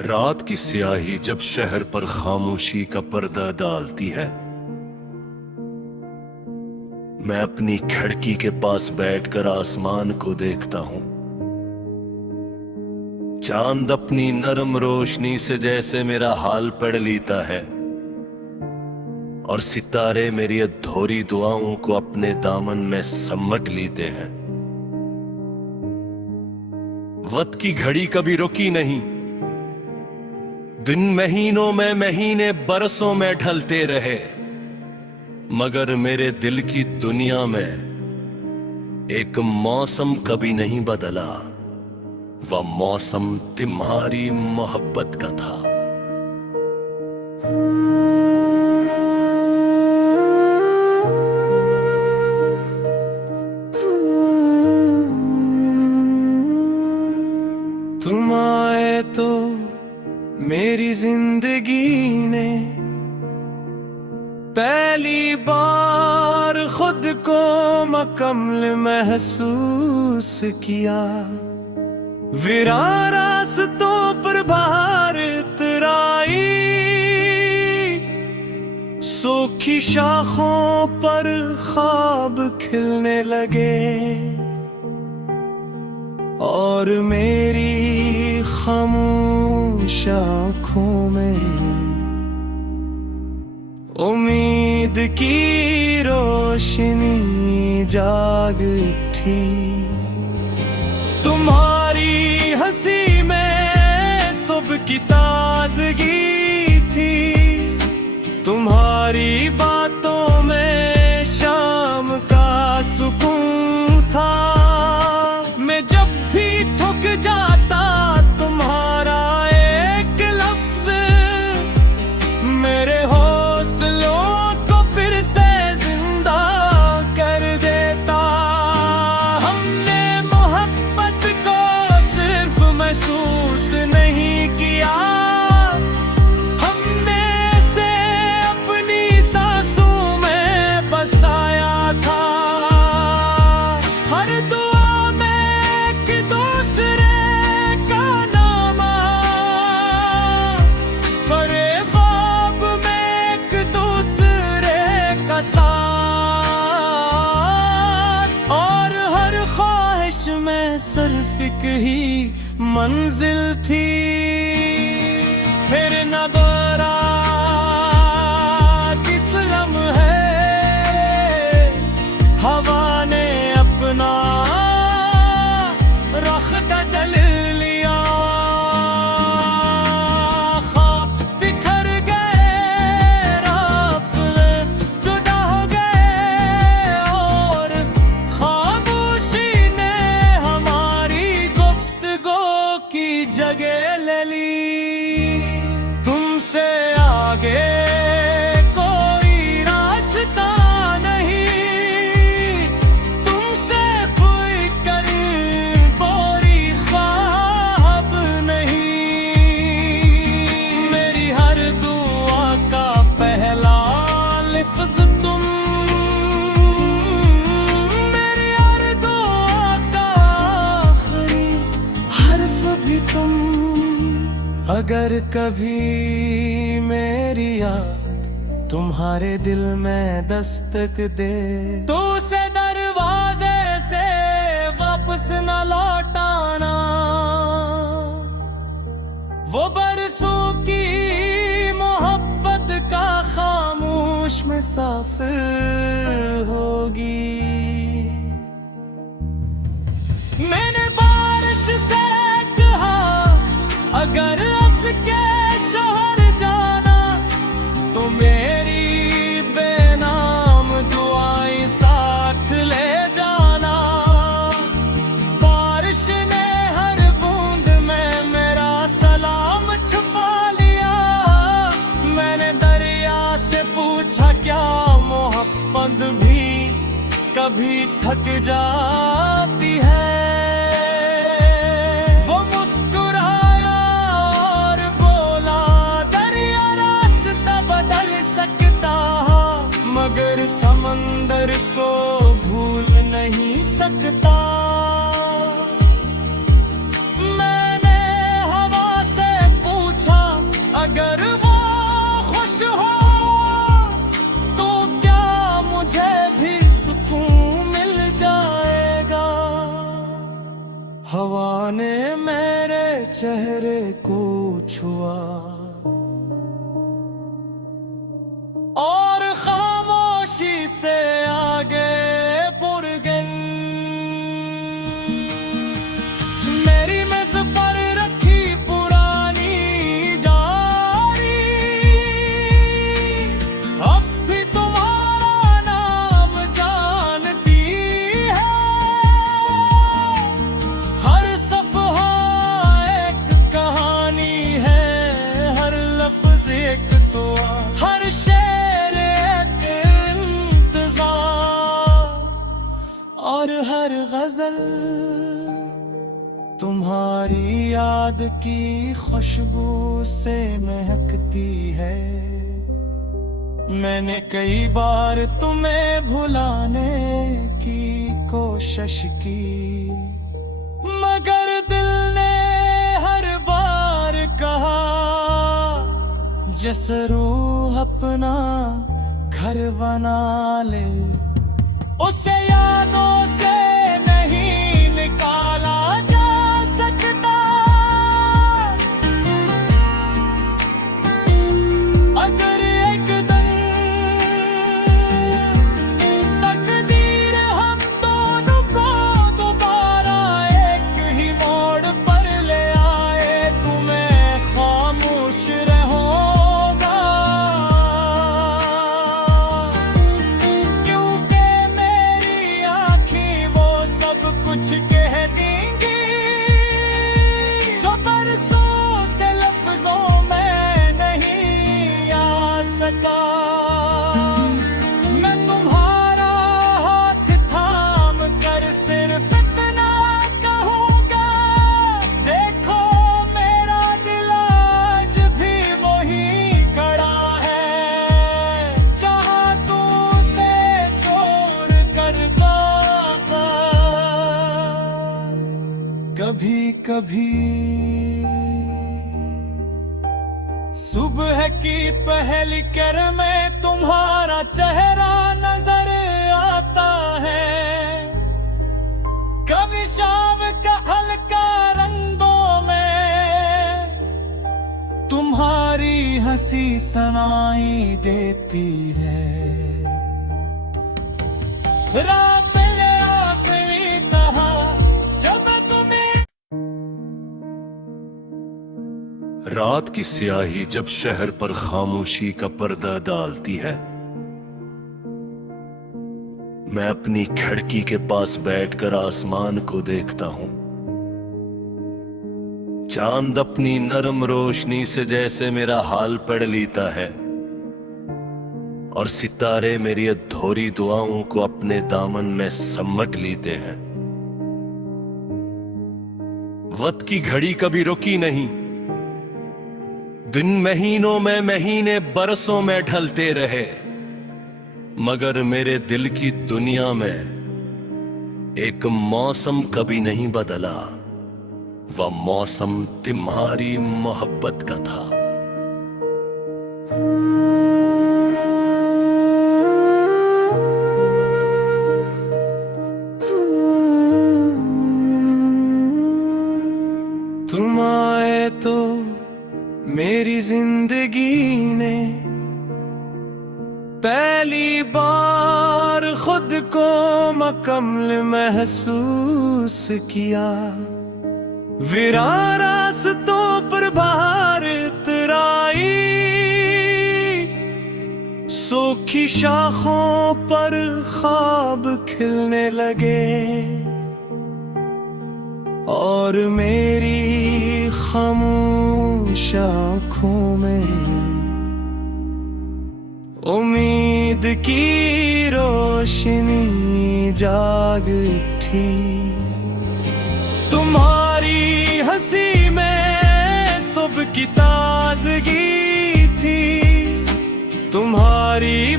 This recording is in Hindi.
रात की स्याही जब शहर पर खामोशी का पर्दा डालती है, मैं अपनी खिड़की के पास बैठकर आसमान को देखता हूं। चांद अपनी नरम रोशनी से जैसे मेरा हाल पढ़ लेता है और सितारे मेरी अधूरी दुआओं को अपने दामन में समेट लेते हैं। वक्त की घड़ी कभी रुकी नहीं, दिन महीनों में, महीने बरसों में ढलते रहे, मगर मेरे दिल की दुनिया में एक मौसम कभी नहीं बदला। वह मौसम तुम्हारी मोहब्बत का था। तुम आए तो मेरी जिंदगी ने पहली बार खुद को मुकम्मल महसूस किया। वीरान रास्तों पर बाहर इतराई, सूखी शाखों पर ख्वाब खिलने लगे और मेरी खामोश आँखों में उम्मीद की रोशनी जाग उठी। तुम्हारी हंसी में सुबह की ताजगी थी, तुम्हारी बातों में शाम का सुकून था। मैं जब भी थक जाता, तुम्हारा एक लफ्ज मेरे हौसलों को फिर से जिंदा कर देता। हमने मोहब्बत को सिर्फ महसूस नहीं किया, हमने इसे अपनी सांसों में बसाया था। हर दुआ में एक दूसरे का नाम, हरे ख्वाब में एक दूसरे का साथ, और हर ख्वाहिश में सिर्फ एक ही मंजिल थी। फिर न दोहरा किस लम्हे हवा ने अपना रुख बदल लिया। ख्वाब बिखर गए, राफ़े जुदा हो गए और खामोशी ने हमारी गुफ्तगू की जगह ले ली। तुमसे आगे कोई रास्ता नहीं, तुमसे कोई करीब बोरी ख्वाब नहीं। मेरी हर दुआ का पहला लफ्ज़ तुम, मेरी हर दुआ का आखिरी हर्फ भी तुम। अगर कभी मेरी याद तुम्हारे दिल में दस्तक दे, तो उसे दरवाजे से वापस न लौटाना। वो बरसों की मोहब्बत का खामोश मुसाफिर होगी। मैंने बारिश से कहा, अगर के शहर जाना तो मेरी बेनाम दुआएं साथ ले जाना। बारिश ने हर बूंद में मेरा सलाम छुपा लिया। मैंने दरिया से पूछा, क्या मोहब्बत भी कभी थक जाती है? मगर समंदर को भूल नहीं सकता। मैंने हवा से पूछा, हवा ने मेरे चेहरे को छुआ और खामोशी से आगे बढ़ गई। मेरी मेज पर रखी पुरानी जारी अब भी तुम्हारा नाम जानती है। हर सफ़हा एक कहानी है, हर लफ्ज़ एक दुआ, हर शेर एक इंतज़ार और हर गज़ल तुम्हारी याद की खुशबू से महकती है। मैंने कई बार तुम्हें भुलाने की कोशिश की, मगर दिल ने हर बार कहा जिस रूह अपना घर बना ले उसे यादों से नहीं निकाला जा सकता। अगर एक दिन तकदीर हम दोनों को दोबारा एक ही मोड़ पर ले आए, तुम्हें खामोश रहोगा, क्योंकि मेरी आँखें वो सब कुछ कह देंगी जो बरसों से लफ्जों में नहीं आ सका। मैं तुम्हारा हाथ थाम कर सिर्फ इतना कहूँगा, देखो मेरा दिल आज भी वही खड़ा है, चाहा तू उसे छोड़ कर दागा। कभी कभी सुबह की पहली किरण में तुम्हारा चेहरा नजर आता है, कभी शाम का हल्का रंगों में तुम्हारी हंसी सुनाई देती है। रात ये आखिरी तहा जब तुम्हें रात की स्याही जब शहर पर खामोशी का पर्दा डालती है, मैं अपनी खिड़की के पास बैठकर आसमान को देखता हूं। चांद अपनी नरम रोशनी से जैसे मेरा हाल पढ़ लेता है और सितारे मेरी अधूरी दुआओं को अपने दामन में समेट लेते हैं। वक्त की घड़ी कभी रुकी नहीं, दिन महीनों में महीने बरसों में ढलते रहे, मगर मेरे दिल की दुनिया में एक मौसम कभी नहीं बदला। वह मौसम तुम्हारी मोहब्बत का था। तुम आए तो मेरी जिंदगी ने पहली बार खुद को मुकम्मल महसूस किया। वीरान रास्तों पर बाहर इतराई, सूखी शाखों पर ख्वाब खिलने लगे और मेरी खामोश आँखों में उम्मीद की रोशनी जाग उठी। तुम्हारी हंसी में सुबह की ताजगी थी, तुम्हारी